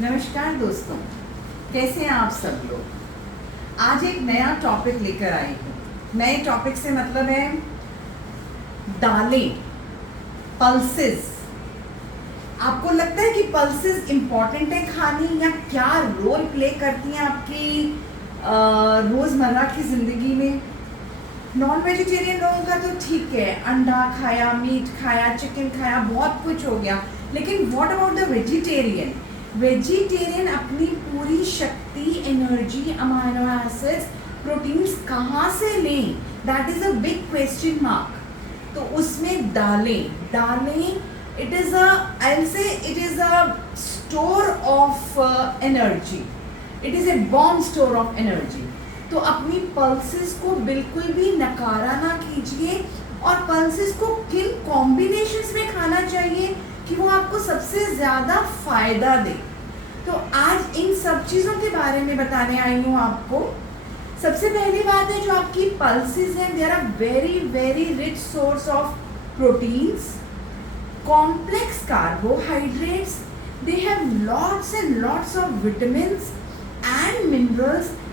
नमस्कार दोस्तों, कैसे हैं आप सब लोग। आज एक नया टॉपिक लेकर आई हूँ। नए टॉपिक से मतलब है दालें, पल्सेस। आपको लगता है कि पल्सेस इम्पॉर्टेंट है खानी, या क्या रोल प्ले करती हैं आपकी रोज़मर्रा की ज़िंदगी में। नॉन वेजिटेरियन लोगों का तो ठीक है, अंडा खाया, मीट खाया, चिकन खाया, बहुत कुछ हो गया। लेकिन what about the vegetarian. Vegetarian अपनी पूरी शक्ति, एनर्जी, अमाइनो एसिड्स, प्रोटीन्स कहाँ से लें? That is a big question mark. तो उसमें दालें it is a store of energy. It is a bomb store of energy. तो अपनी पल्सेस को बिल्कुल भी नकारा ना कीजिए, और पल्सेस को किन कॉम्बिनेशंस में खाना चाहिए कि वो आपको सबसे ज़्यादा फ़ायदा दे। तो आज इन सब चीज़ों के बारे में बताने आई हूँ आपको। सबसे पहली बात है, जो आपकी पल्सेस हैं, they are very very rich source of proteins, complex carbohydrates, they have lots and lots of vitamins and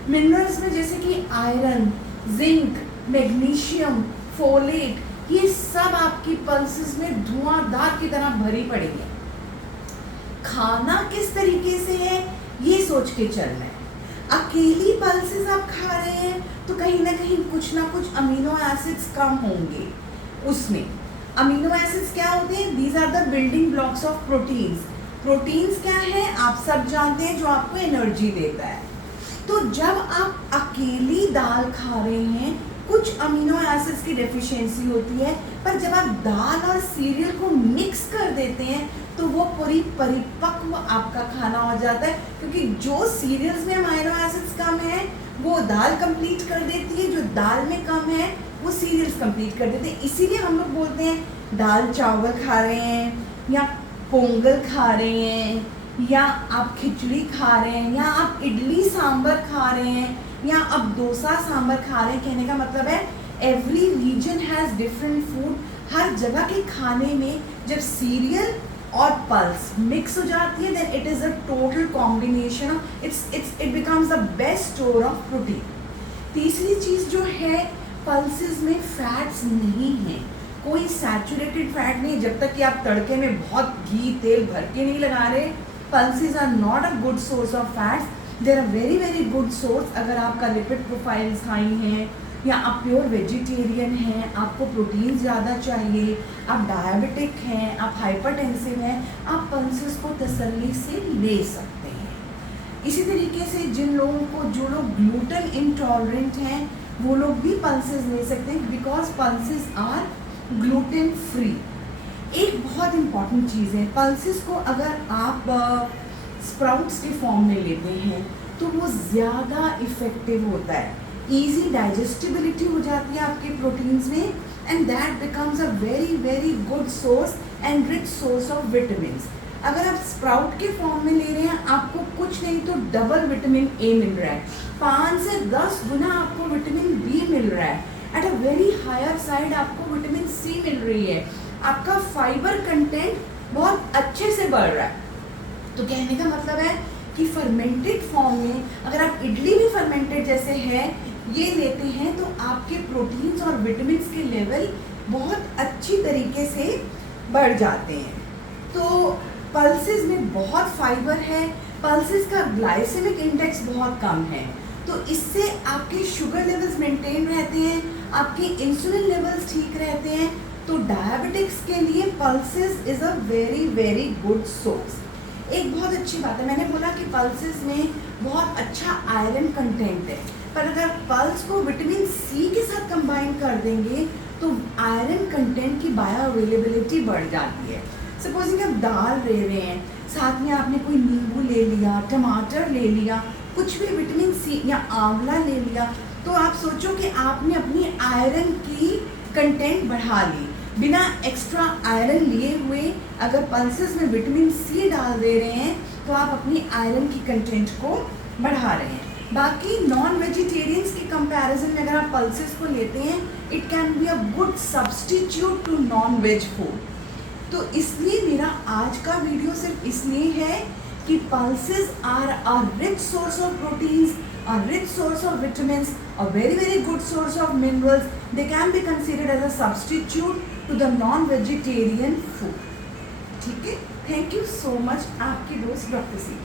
minerals में जैसे कि आयरन, जिंक, मैग्नीशियम, फोलेट, ये सब आपकी पल्सेस में धुआंधार की तरह भरी पड़ी है। खाना किस तरीके से है ये सोच के चलना है। अकेली पल्सेस आप खा रहे हैं तो कहीं ना कहीं कुछ ना कुछ अमीनो एसिड्स कम होंगे। उसमें अमीनो एसिड्स क्या होते हैं? These are the building blocks of proteins. Proteins क्या है आप सब जानते हैं, जो आपको एनर्जी देता है। तो जब आप अकेली दाल खा रहे हैं, कुछ अमीनो एसिड्स की डेफिशिएंसी होती है, पर जब आप दाल और सीरियल को मिक्स कर देते हैं तो वो पूरी परिपक्व आपका खाना हो जाता है, क्योंकि जो सीरियल्स में अमीनो एसिड्स कम है वो दाल कंप्लीट कर देती है, जो दाल में कम है वो सीरियल्स कंप्लीट कर देते हैं। इसीलिए हम लोग बोलते हैं दाल चावल खा रहे हैं, या पोंगल खा रहे हैं, या आप खिचड़ी खा रहे हैं, या आप इडली सांभर खा रहे हैं, या आप डोसा सांभर खा रहे हैं। कहने का मतलब है every region has different food. हर जगह के खाने में जब सीरियल और पल्स मिक्स हो जाती है, then it is a total combination, it becomes the best store of protein. तीसरी चीज़ जो है, पल्सेस में फैट्स नहीं है, कोई सैचुरेटेड फैट नहीं। जब तक कि आप तड़के में बहुत घी तेल भर के नहीं लगा रहे, pulses are not a good source of fats. There are very very good source अगर आपका लिपिड प्रोफाइल्स हाई हैं, या आप प्योर वेजिटेरियन हैं, आपको प्रोटीन ज़्यादा चाहिए, आप डायबिटिक हैं, आप हाइपरटेंसिव हैं, आप पल्सेस को तसल्ली से ले सकते हैं। इसी तरीके से जो लोग ग्लूटेन इंटॉलरेंट हैं वो लोग भी पल्सेस ले सकते हैं, because pulses are gluten free. एक बहुत इम्पॉर्टेंट चीज़ है, पल्सेस को अगर आप स्प्राउट्स के फॉर्म में लेते हैं तो वो ज़्यादा इफ़ेक्टिव होता है, ईजी डाइजेस्टिबिलिटी हो जाती है आपके प्रोटीन्स में, and that becomes a very very good source and rich source of vitamins. अगर आप स्प्राउट के फॉर्म में ले रहे हैं, आपको कुछ नहीं तो डबल विटामिन ए मिल रहा है, 5 से 10 गुना आपको विटामिन बी मिल रहा है, at a very higher side आपको विटामिन सी मिल रही है, आपका फाइबर कंटेंट बहुत अच्छे से बढ़ रहा है। तो कहने का मतलब है कि फर्मेंटेड फॉर्म में अगर आप इडली भी फर्मेंटेड जैसे है ये लेते हैं, तो आपके प्रोटीन्स और विटामिन्स के लेवल बहुत अच्छी तरीके से बढ़ जाते हैं। तो पल्सेस में बहुत फाइबर है, पल्सेस का ग्लाइसेमिक इंडेक्स बहुत कम है, तो इससे आपके शुगर लेवल्स मेंटेन रहते हैं, आपके इंसुलिन लेवल्स ठीक रहते हैं। तो डायबिटिक्स के लिए pulses is a very very good source. एक बहुत अच्छी बात है, मैंने बोला कि पल्सेस में बहुत अच्छा आयरन कंटेंट है, पर अगर पल्स को विटामिन सी के साथ कंबाइन कर देंगे तो आयरन कंटेंट की बायो अवेलेबिलिटी बढ़ जाती है। सपोजिंग आप दाल ले रहे हैं, साथ में आपने कोई नींबू ले लिया, टमाटर ले लिया, कुछ भी विटामिन सी या आंवला ले लिया, तो आप सोचो कि आपने अपनी आयरन की कंटेंट बढ़ा ली। बिना एक्स्ट्रा आयरन लिए हुए अगर पल्सेस में विटामिन सी डाल दे रहे हैं तो आप अपनी आयरन की कंटेंट को बढ़ा रहे हैं। बाकी नॉन वेजिटेरियंस के कंपैरिजन में अगर आप पल्सेस को लेते हैं, it can be a good substitute to non veg food. तो इसलिए मेरा आज का वीडियो सिर्फ इसलिए है कि pulses are a rich source of proteins, a rich source of vitamins, a very good source of minerals. They can be considered as a substitute to the non-vegetarian food. ठीक है, थैंक यू सो मच. आपकी दोस्त doctor C.